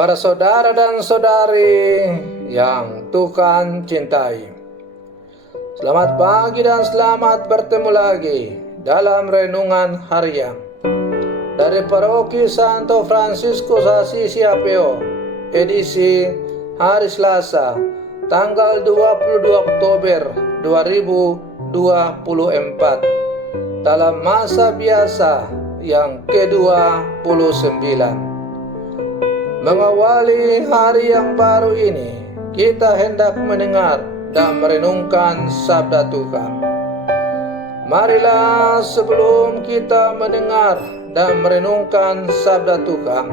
Para saudara dan saudari yang Tuhan cintai, selamat pagi dan selamat bertemu lagi dalam renungan harian dari Paroki Santo Fransiskus Assisi APO, edisi hari Selasa, tanggal 22 Oktober 2024, dalam masa biasa yang ke-29. Mengawali hari yang baru ini, kita hendak mendengar dan merenungkan sabda Tuhan. Marilah sebelum kita mendengar dan merenungkan sabda Tuhan,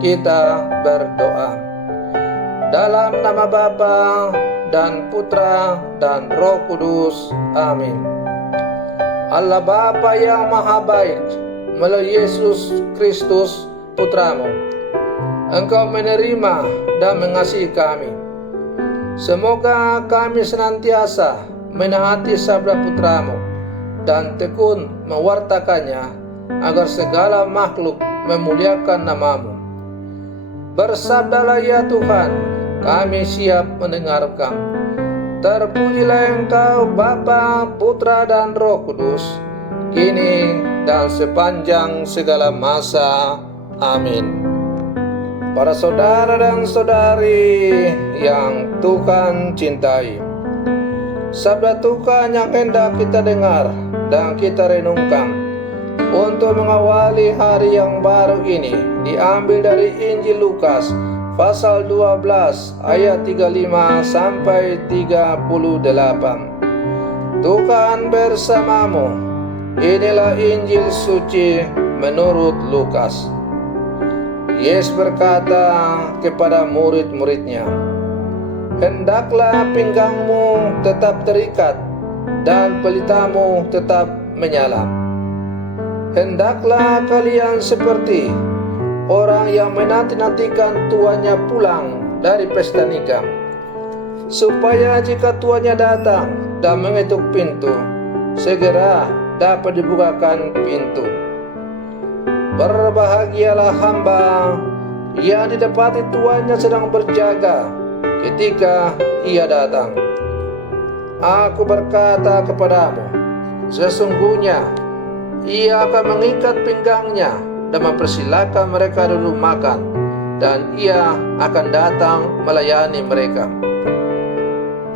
kita berdoa. Dalam nama Bapa dan Putra dan Roh Kudus. Amin. Allah Bapa yang Maha Baik, melalui Yesus Kristus Putramu, Engkau menerima dan mengasihi kami. Semoga kami senantiasa menaati sabda Putramu dan tekun mewartakannya, agar segala makhluk memuliakan nama-Mu. Bersabdalah ya Tuhan, kami siap mendengarkan. Terpujilah Engkau Bapa, Putra dan Roh Kudus, kini dan sepanjang segala masa. Amin. Para saudara dan saudari yang Tuhan cintai, sabda Tuhan yang hendak kita dengar dan kita renungkan untuk mengawali hari yang baru ini diambil dari Injil Lukas pasal 12 ayat 35 sampai 38. Tuhan bersamamu. Inilah Injil suci menurut Lukas. Yesus berkata kepada murid-muridnya, "Hendaklah pinggangmu tetap terikat dan pelitamu tetap menyala. Hendaklah kalian seperti orang yang menanti-nantikan tuannya pulang dari pesta nikah, supaya jika tuannya datang dan mengetuk pintu, segera dapat dibukakan pintu. Berbahagialah hamba yang didapati tuannya sedang berjaga ketika ia datang. Aku berkata kepadamu, sesungguhnya ia akan mengikat pinggangnya dan mempersilakan mereka duduk makan, dan ia akan datang melayani mereka.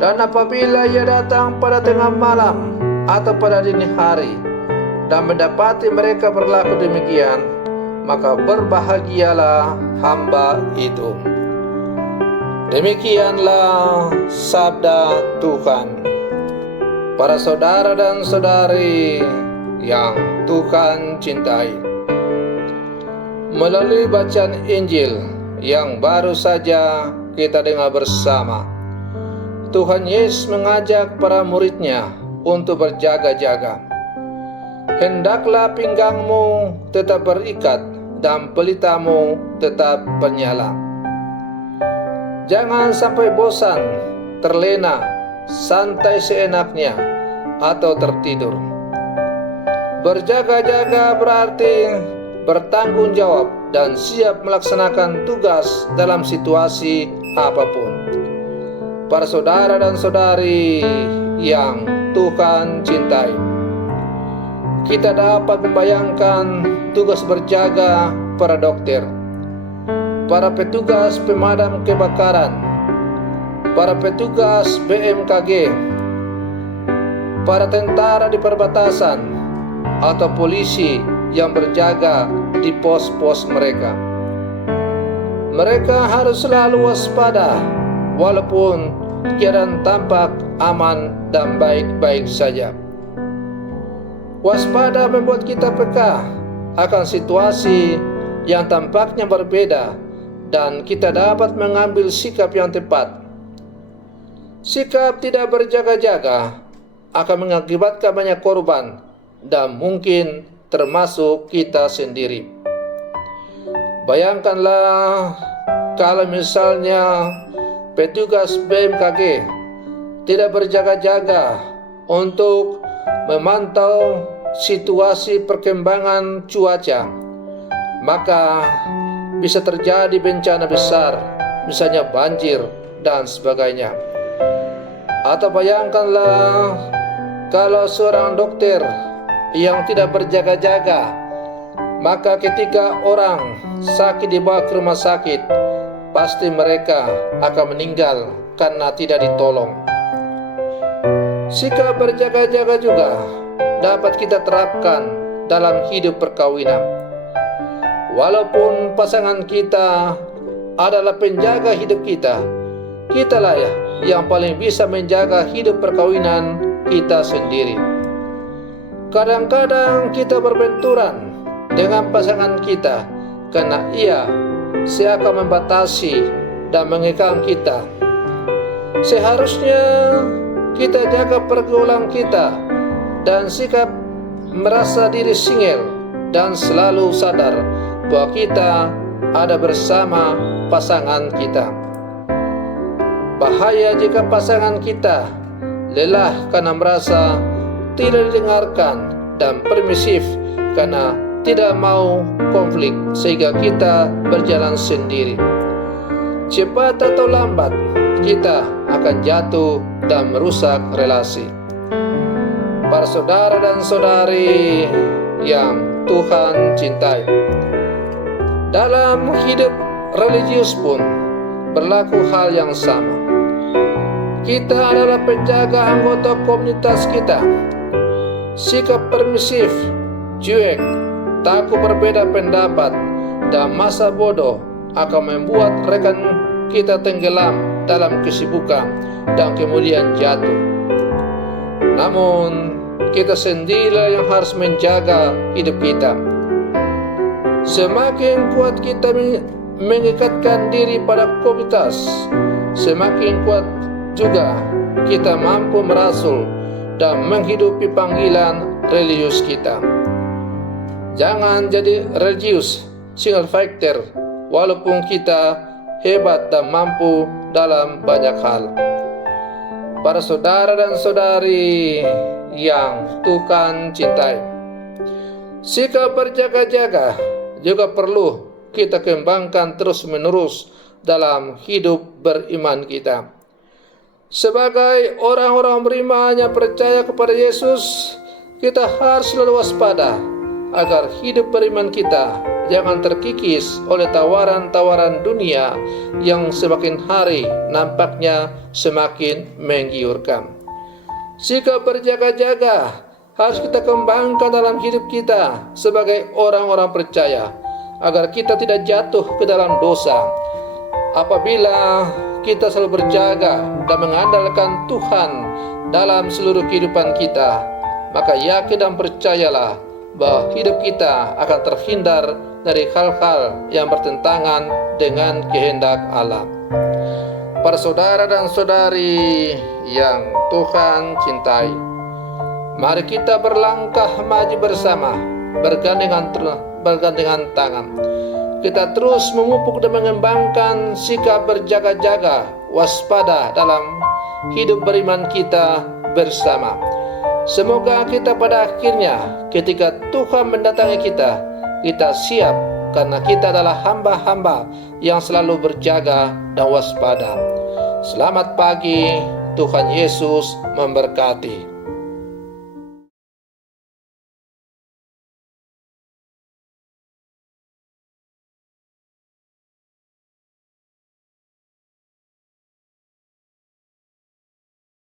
Dan apabila ia datang pada tengah malam atau pada dini hari dan mendapati mereka berlaku demikian, maka berbahagialah hamba itu." Demikianlah sabda Tuhan. Para saudara dan saudari yang Tuhan cintai, melalui bacaan Injil yang baru saja kita dengar bersama, Tuhan Yesus mengajak para murid-Nya untuk berjaga-jaga. Hendaklah pinggangmu tetap berikat dan pelitamu tetap menyala. Jangan sampai bosan, terlena, santai seenaknya, atau tertidur. Berjaga-jaga berarti bertanggung jawab dan siap melaksanakan tugas dalam situasi apapun. Para saudara dan saudari yang Tuhan cintai, kita dapat membayangkan tugas berjaga para dokter, para petugas pemadam kebakaran, para petugas BMKG, para tentara di perbatasan, atau polisi yang berjaga di pos-pos mereka. Mereka harus selalu waspada walaupun keadaan tampak aman dan baik-baik saja. Waspada membuat kita peka akan situasi yang tampaknya berbeda, dan kita dapat mengambil sikap yang tepat. Sikap tidak berjaga-jaga akan mengakibatkan banyak korban, dan mungkin termasuk kita sendiri. Bayangkanlah kalau misalnya petugas BMKG tidak berjaga-jaga untuk memantau situasi perkembangan cuaca, maka bisa terjadi bencana besar, misalnya banjir dan sebagainya. Atau bayangkanlah kalau seorang dokter yang tidak berjaga-jaga, maka ketika orang sakit dibawa ke rumah sakit, pasti mereka akan meninggal karena tidak ditolong. Sikap berjaga-jaga juga dapat kita terapkan dalam hidup perkawinan. Walaupun pasangan kita adalah penjaga hidup kita, kitalah ya yang paling bisa menjaga hidup perkawinan kita sendiri. Kadang-kadang kita berbenturan dengan pasangan kita karena ia seakan membatasi dan mengekang kita. Seharusnya kita jaga pergaulan kita dan sikap merasa diri single dan selalu sadar bahwa kita ada bersama pasangan kita. Bahaya jika pasangan kita lelah karena merasa tidak didengarkan dan permisif karena tidak mau konflik sehingga kita berjalan sendiri. Cepat atau lambat kita akan jatuh dan merusak relasi. Para saudara dan saudari yang Tuhan cintai, dalam hidup religius pun berlaku hal yang sama. Kita adalah penjaga anggota komunitas kita. Sikap permisif, cuek, takut berbeda pendapat, dan masa bodoh akan membuat rekan kita tenggelam dalam kesibukan dan kemudian jatuh. Namun kita sendiri yang harus menjaga hidup kita. Semakin kuat kita mengikatkan diri pada komunitas, semakin kuat juga kita mampu merasul dan menghidupi panggilan religius kita. Jangan jadi religius single factor walaupun kita hebat dan mampu dalam banyak hal. Para saudara dan saudari yang Tuhan cintai, sikap berjaga-jaga juga perlu kita kembangkan terus-menerus dalam hidup beriman kita. Sebagai orang-orang beriman yang percaya kepada Yesus, kita harus selalu waspada agar hidup beriman kita jangan terkikis oleh tawaran-tawaran dunia yang semakin hari nampaknya semakin menggiurkan. Sikap berjaga-jaga harus kita kembangkan dalam hidup kita sebagai orang-orang percaya agar kita tidak jatuh ke dalam dosa. Apabila kita selalu berjaga dan mengandalkan Tuhan dalam seluruh kehidupan kita, maka yakin dan percayalah bahwa hidup kita akan terhindar dari hal-hal yang bertentangan dengan kehendak Allah. Para saudara dan saudari yang Tuhan cintai, mari kita berlangkah maju bersama, bergandengan tangan. Kita terus memupuk dan mengembangkan sikap berjaga-jaga, waspada dalam hidup beriman kita bersama. Semoga kita pada akhirnya ketika Tuhan mendatangi kita, kita siap karena kita adalah hamba-hamba yang selalu berjaga dan waspada. Selamat pagi, Tuhan Yesus memberkati.